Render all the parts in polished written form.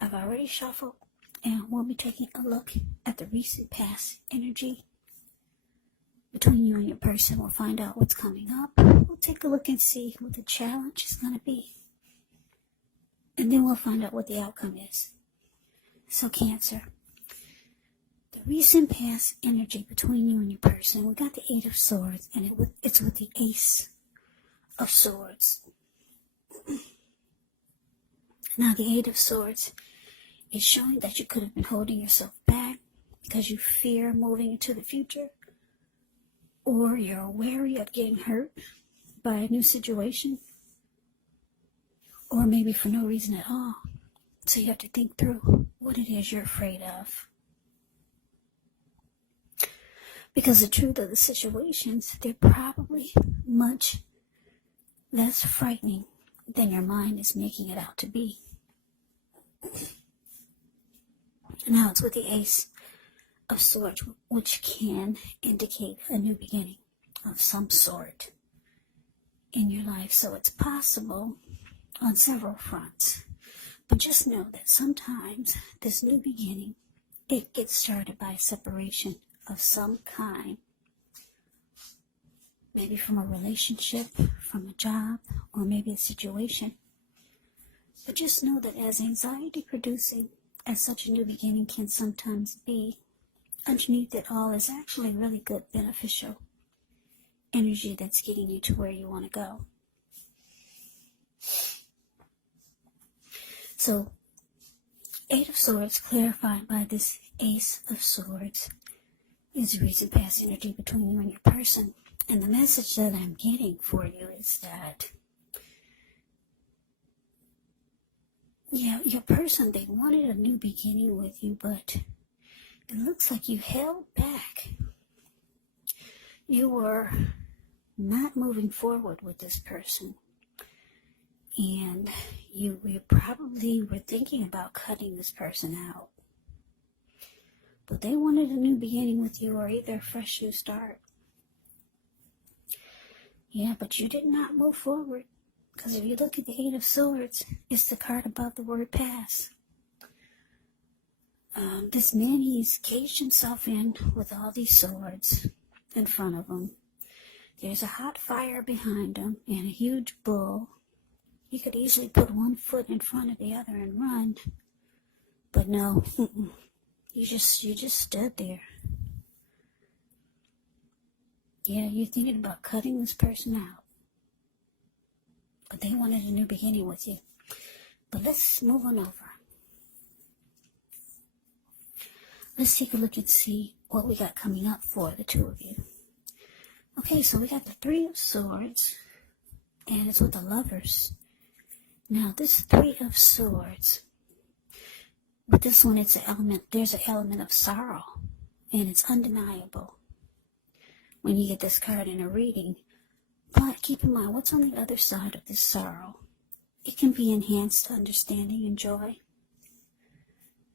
I've already shuffled, and we'll be taking a look at the recent past energy between you and your person. We'll find out what's coming up. We'll take a look and see what the challenge is going to be. And then we'll find out what the outcome is. So Cancer, the recent past energy between you and your person, we got the Eight of Swords, and it's with the Ace of Swords. Now the Eight of Swords is showing that you could have been holding yourself back because you fear moving into the future, or you're wary of getting hurt by a new situation, or maybe for no reason at all. So you have to think through what it is you're afraid of. Because the truth of the situations, they're probably much less frightening than your mind is making it out to be. Now it's with the Ace of Swords, which can indicate a new beginning of some sort in your life. So it's possible on several fronts. But just know that sometimes this new beginning, it gets started by a separation of some kind. Maybe from a relationship, from a job, or maybe a situation. But just know that as anxiety producing as such a new beginning can sometimes be, underneath it all is actually really good, beneficial energy that's getting you to where you want to go. So, Eight of Swords clarified by this Ace of Swords is the recent past energy between you and your person. And the message that I'm getting for you is that, yeah, your person, they wanted a new beginning with you, but it looks like you held back. You were not moving forward with this person. And you probably were thinking about cutting this person out. But they wanted a new beginning with you, or either a fresh new start. Yeah, but you did not move forward. Because if you look at the Eight of Swords, it's the card above the word pass. This man, he's caged himself in with all these swords in front of him. There's a hot fire behind him and a huge bull. He could easily put one foot in front of the other and run. But no, you just stood there. Yeah, you're thinking about cutting this person out. But they wanted a new beginning with you. But let's move on over. Let's take a look and see what we got coming up for the two of you. Okay, so we got the Three of Swords, and it's with the Lovers. Now, this Three of Swords, with this one, there's an element of sorrow, and it's undeniable when you get this card in a reading. But keep in mind, what's on the other side of this sorrow? It can be enhanced understanding and joy.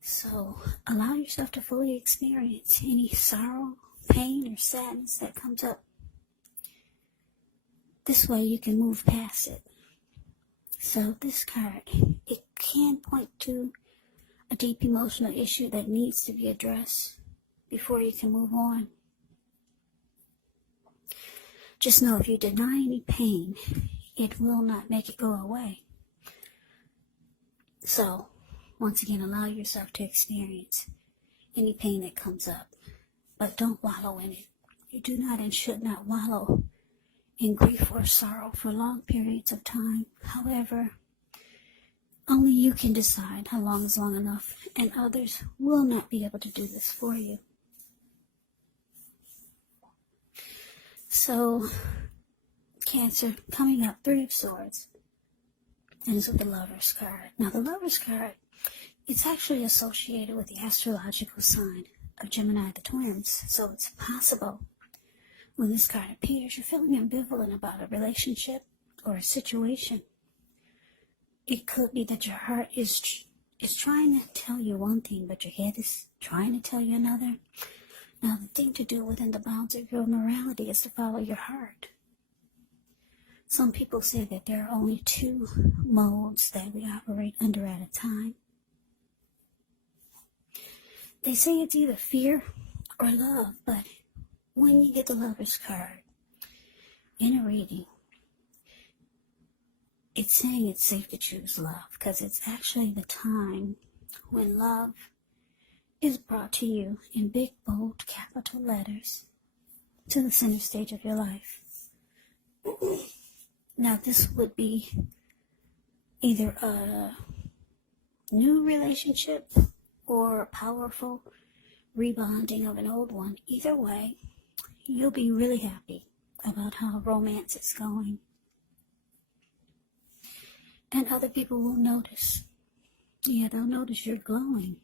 So, allow yourself to fully experience any sorrow, pain, or sadness that comes up. This way you can move past it. So this card, it can point to a deep emotional issue that needs to be addressed before you can move on. Just know if you deny any pain, it will not make it go away. So, once again, allow yourself to experience any pain that comes up, but don't wallow in it. You do not and should not wallow in grief or sorrow for long periods of time. However, only you can decide how long is long enough, and others will not be able to do this for you. So, Cancer, coming up, Three of Swords, and it's with the Lover's card. Now, the Lover's card, it's actually associated with the astrological sign of Gemini, the twins. So it's possible when this card appears, you're feeling ambivalent about a relationship or a situation. It could be that your heart is trying to tell you one thing, but your head is trying to tell you another. Now, the thing to do within the bounds of your morality is to follow your heart. Some people say that there are only two modes that we operate under at a time. they say it's either fear or love, but when you get the Lover's card in a reading, it's saying it's safe to choose love, because it's actually the time when love is brought to you in big, bold, capital letters to the center stage of your life. Now, this would be either a new relationship or a powerful rebonding of an old one. Either way, you'll be really happy about how romance is going. And other people will notice. Yeah, they'll notice you're glowing.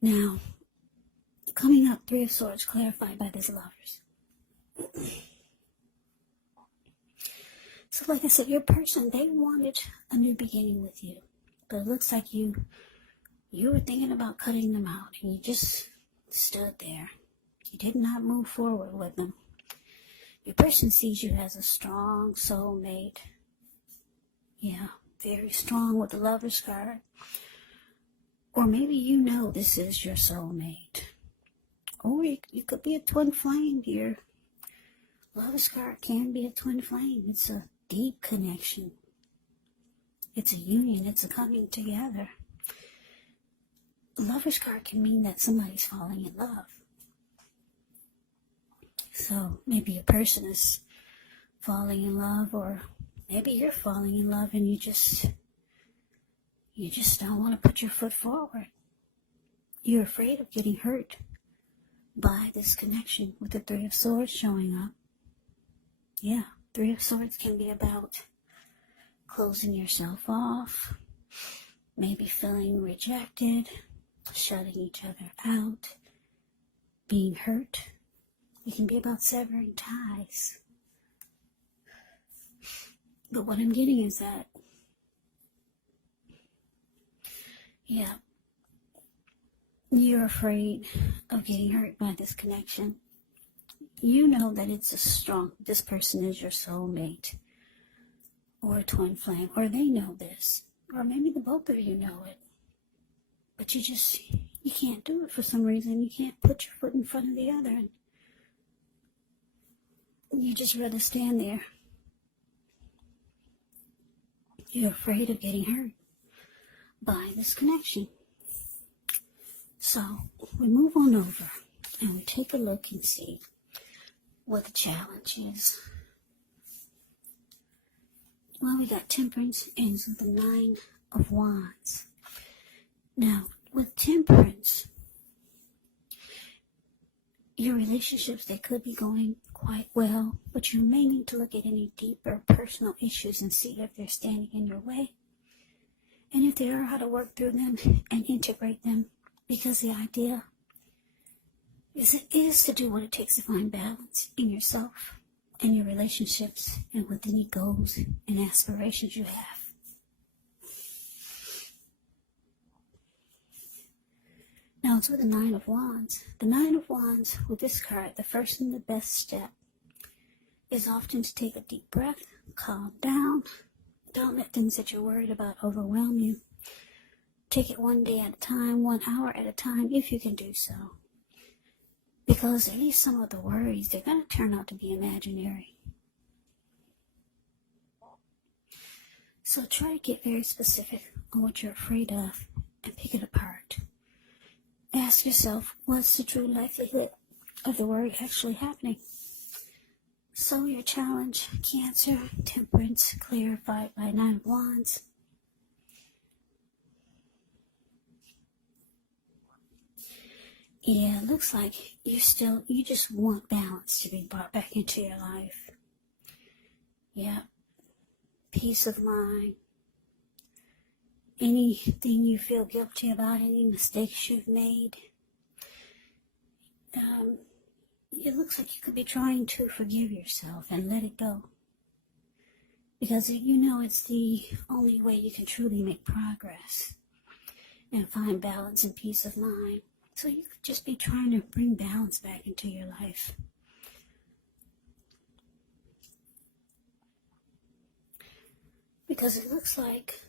Now, coming up, Three of Swords, clarified by this Lovers. So like I said, your person, they wanted a new beginning with you. But it looks like you were thinking about cutting them out, and you just stood there. You did not move forward with them. Your person sees you as a strong soulmate. Yeah, very strong with the Lover's card. Or maybe you know this is your soulmate. Or you could be a twin flame. Your Lover's card can be a twin flame. It's a deep connection. It's a union. It's a coming together. The Lover's card can mean that somebody's falling in love. So maybe a person is falling in love, or maybe you're falling in love and you just don't want to put your foot forward. You're afraid of getting hurt by this connection with the Three of Swords showing up. Yeah, Three of Swords can be about closing yourself off, maybe feeling rejected, shutting each other out, being hurt. It can be about severing ties. But what I'm getting is that, yeah, you're afraid of getting hurt by this connection. You know that this person is your soulmate, or a twin flame, or they know this, or maybe the both of you know it. But you can't do it for some reason. You can't put your foot in front of the other, and you just rather stand there. You're afraid of getting hurt by this connection. So we move on over and we take a look and see what the challenge is. Well, we got Temperance and the Nine of Wands. Now, with Temperance, your relationships, they could be going quite well, but you may need to look at any deeper personal issues and see if they're standing in your way. And if they are, how to work through them and integrate them. Because the idea is to do what it takes to find balance in yourself and your relationships and with any goals and aspirations you have. Now it's with the Nine of Wands. The Nine of Wands, with this card, the first and the best step is often to take a deep breath, calm down. Don't let things that you're worried about overwhelm you. Take it one day at a time, 1 hour at a time, if you can do so. Because at least some of the worries, they're going to turn out to be imaginary. So try to get very specific on what you're afraid of and pick it apart. Ask yourself, what's the true likelihood of the worry actually happening? So your challenge, Cancer, Temperance, clarified by Nine of Wands. Yeah, it looks like you just want balance to be brought back into your life. Yeah, peace of mind. Anything you feel guilty about, any mistakes you've made. It looks like you could be trying to forgive yourself and let it go. Because you know it's the only way you can truly make progress and find balance and peace of mind. So you could just be trying to bring balance back into your life. Because it looks like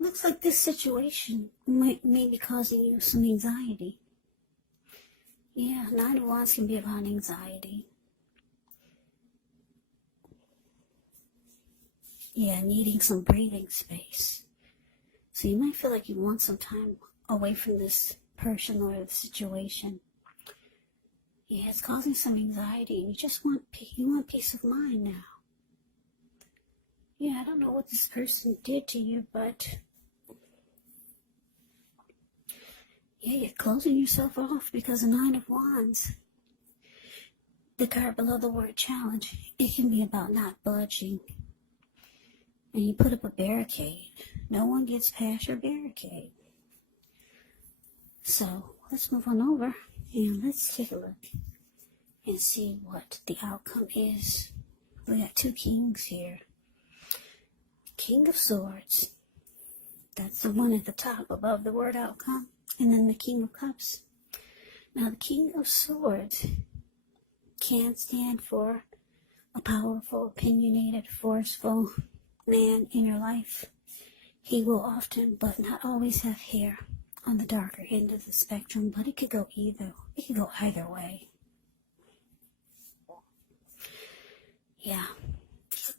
looks like this situation may be causing you some anxiety. Yeah, 9 of Wands can be about anxiety. Yeah, needing some breathing space. So you might feel like you want some time away from this person or the situation. Yeah, it's causing some anxiety, and you just want peace of mind now. Yeah, I don't know what this person did to you, but yeah, you're closing yourself off because of 9 of Wands. The card below the word challenge, it can be about not budging. And you put up a barricade. No one gets past your barricade. So let's move on over and let's take a look and see what the outcome is. We got 2 kings here. King of Swords. That's the one at the top above the word outcome. And then the King of Cups. Now the King of Swords can stand for a powerful, opinionated, forceful man in your life. He will often, but not always, have hair on the darker end of the spectrum, but it could go either way. Yeah,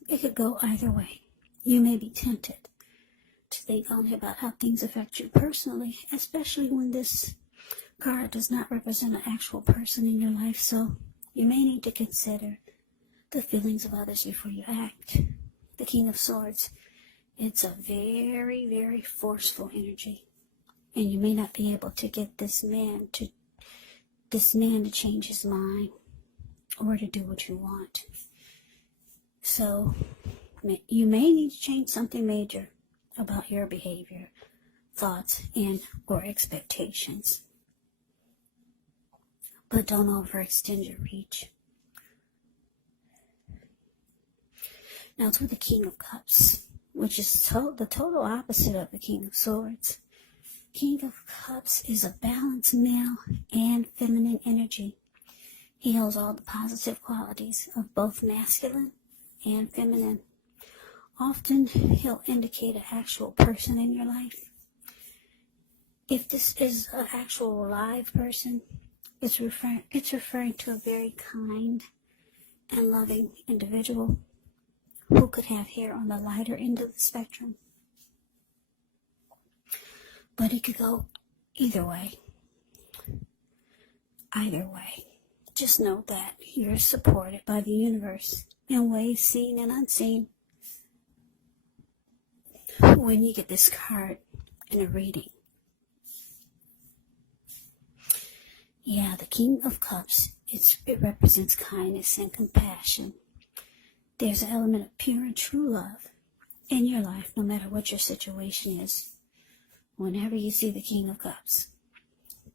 it could go either way. You may be tempted to think only about how things affect you personally, especially when this card does not represent an actual person in your life, so you may need to consider the feelings of others before you act. The King of Swords, it's a very, very forceful energy, and you may not be able to get this man to change his mind or to do what you want. So you may need to change something major about your behavior, thoughts, and or expectations. But don't overextend your reach. Now to the King of Cups, which is the total opposite of the King of Swords. King of Cups is a balanced male and feminine energy. He holds all the positive qualities of both masculine and feminine. Often he'll indicate an actual person in your life. If this is an actual live person, it's referring to a very kind and loving individual who could have hair on the lighter end of the spectrum. But it could go either way. Either way. Just know that you're supported by the universe in ways seen and unseen when you get this card in a reading. Yeah, the King of Cups, it represents kindness and compassion. There's an element of pure and true love in your life, no matter what your situation is. Whenever you see the King of Cups,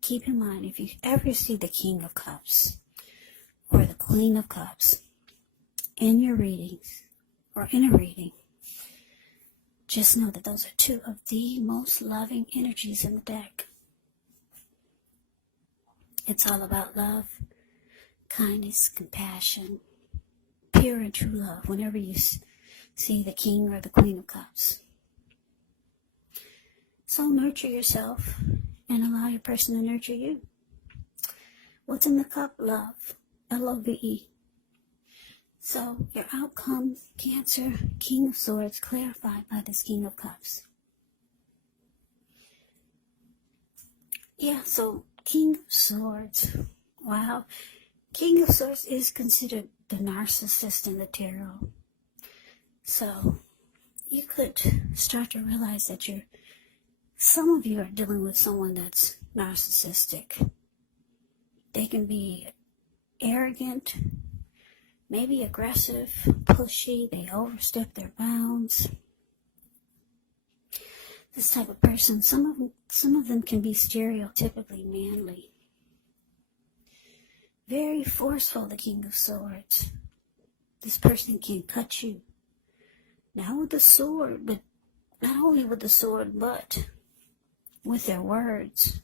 keep in mind, if you ever see the King of Cups or the Queen of Cups in your readings or in a reading, just know that those are 2 of the most loving energies in the deck. It's all about love, kindness, compassion, pure and true love whenever you see the King or the Queen of Cups. So nurture yourself and allow your person to nurture you. What's in the cup? Love. L-O-V-E. So your outcome, Cancer, King of Swords, clarified by this King of Cups. Yeah, so King of Swords. Wow. King of Swords is considered the narcissist in the tarot. So you could start to realize that some of you are dealing with someone that's narcissistic. They can be arrogant, maybe aggressive, pushy, they overstep their bounds. This type of person, some of them can be stereotypically manly. Very forceful, the King of Swords. This person can cut you. Not with the sword, but not only with the sword, but with their words.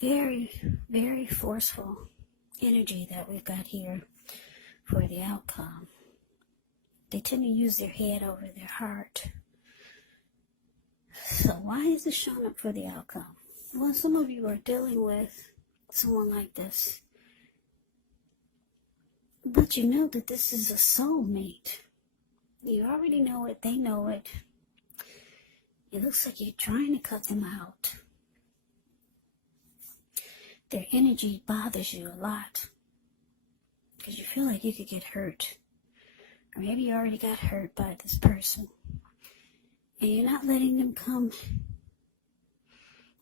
Very, very forceful energy that we've got here for the outcome. They tend to use their head over their heart. why is this showing up for the outcome? Well, some of you are dealing with someone like this. But you know that this is a soulmate. You already know it. They know it. It looks like you're trying to cut them out. Their energy bothers you a lot. Because you feel like you could get hurt. Or maybe you already got hurt by this person. And you're not letting them come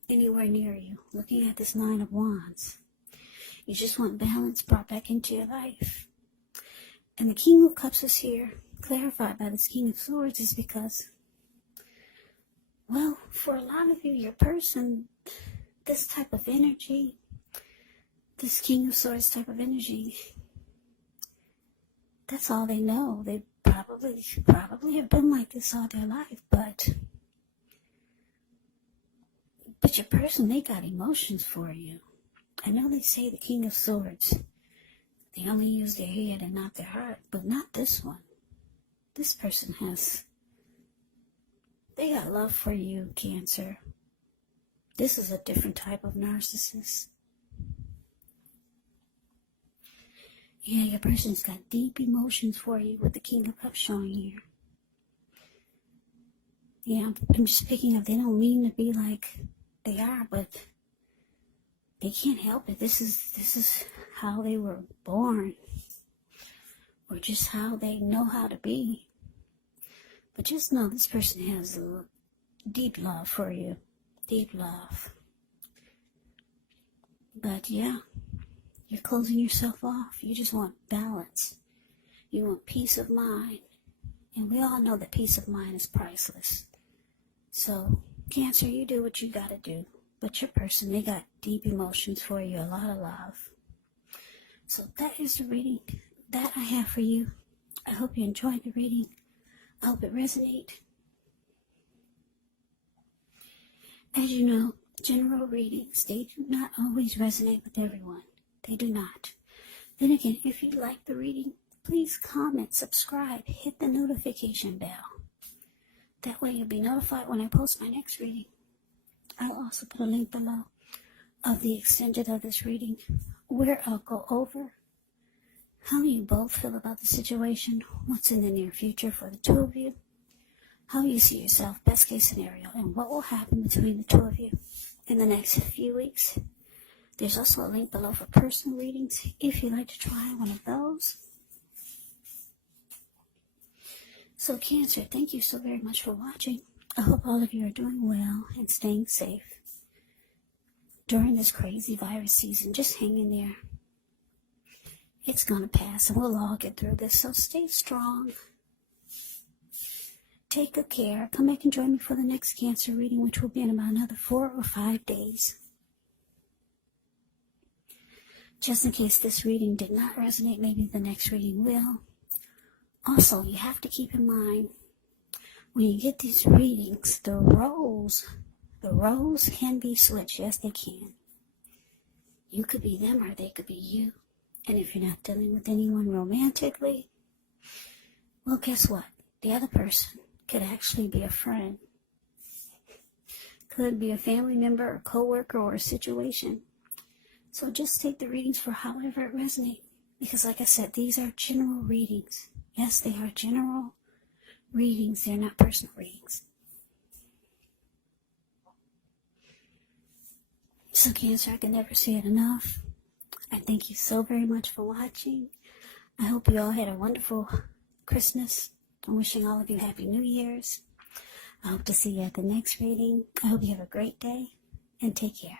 anywhere near you. Looking at this Nine of Wands. You just want balance brought back into your life. And the King of Cups is here, clarified by this King of Swords, is because, well, for a lot of you, your person, this type of energy, this King of Swords type of energy, that's all they know. They probably have been like this all their life, but your person, they got emotions for you. I know they say the King of Swords, they only use their head and not their heart, but not this one. This person they got love for you, Cancer. This is a different type of narcissist. Yeah, your person's got deep emotions for you with the King of Cups showing here. Yeah, I'm just picking up, they don't mean to be like they are, but they can't help it. This is how they were born, or just how they know how to be. But just know this person has a deep love for you. Deep love. But yeah, you're closing yourself off. You just want balance. You want peace of mind. And we all know that peace of mind is priceless. So, Cancer, you do what you gotta do. But your person, they got deep emotions for you, a lot of love. So that is the reading that I have for you. I hope you enjoyed the reading. I hope it resonates. As you know, general readings, they do not always resonate with everyone. They do not. Then again, if you like the reading, please comment, subscribe, hit the notification bell. That way you'll be notified when I post my next reading. I'll also put a link below of the extended of this reading, where I'll go over how you both feel about the situation, what's in the near future for the two of you, how you see yourself, best case scenario, and what will happen between the two of you in the next few weeks. There's also a link below for personal readings if you'd like to try one of those. So Cancer, thank you so very much for watching. I hope all of you are doing well and staying safe during this crazy virus season. Just hang in there. It's gonna pass and we'll all get through this, so stay strong. Take good care. Come back and join me for the next Cancer reading, which will be in about another 4 or 5 days. Just in case this reading did not resonate, maybe the next reading will. Also, you have to keep in mind, when you get these readings, the roles can be switched. Yes, they can. You could be them or they could be you. And if you're not dealing with anyone romantically, well, guess what? The other person could actually be a friend. Could be a family member, a co-worker, or a situation. So just take the readings for however it resonates. Because like I said, these are general readings. Yes, they are general readings. They're not personal readings. So Cancer, I can never say it enough. I thank you so very much for watching. I hope you all had a wonderful Christmas. I'm wishing all of you Happy New Year's. I hope to see you at the next reading. I hope you have a great day and take care.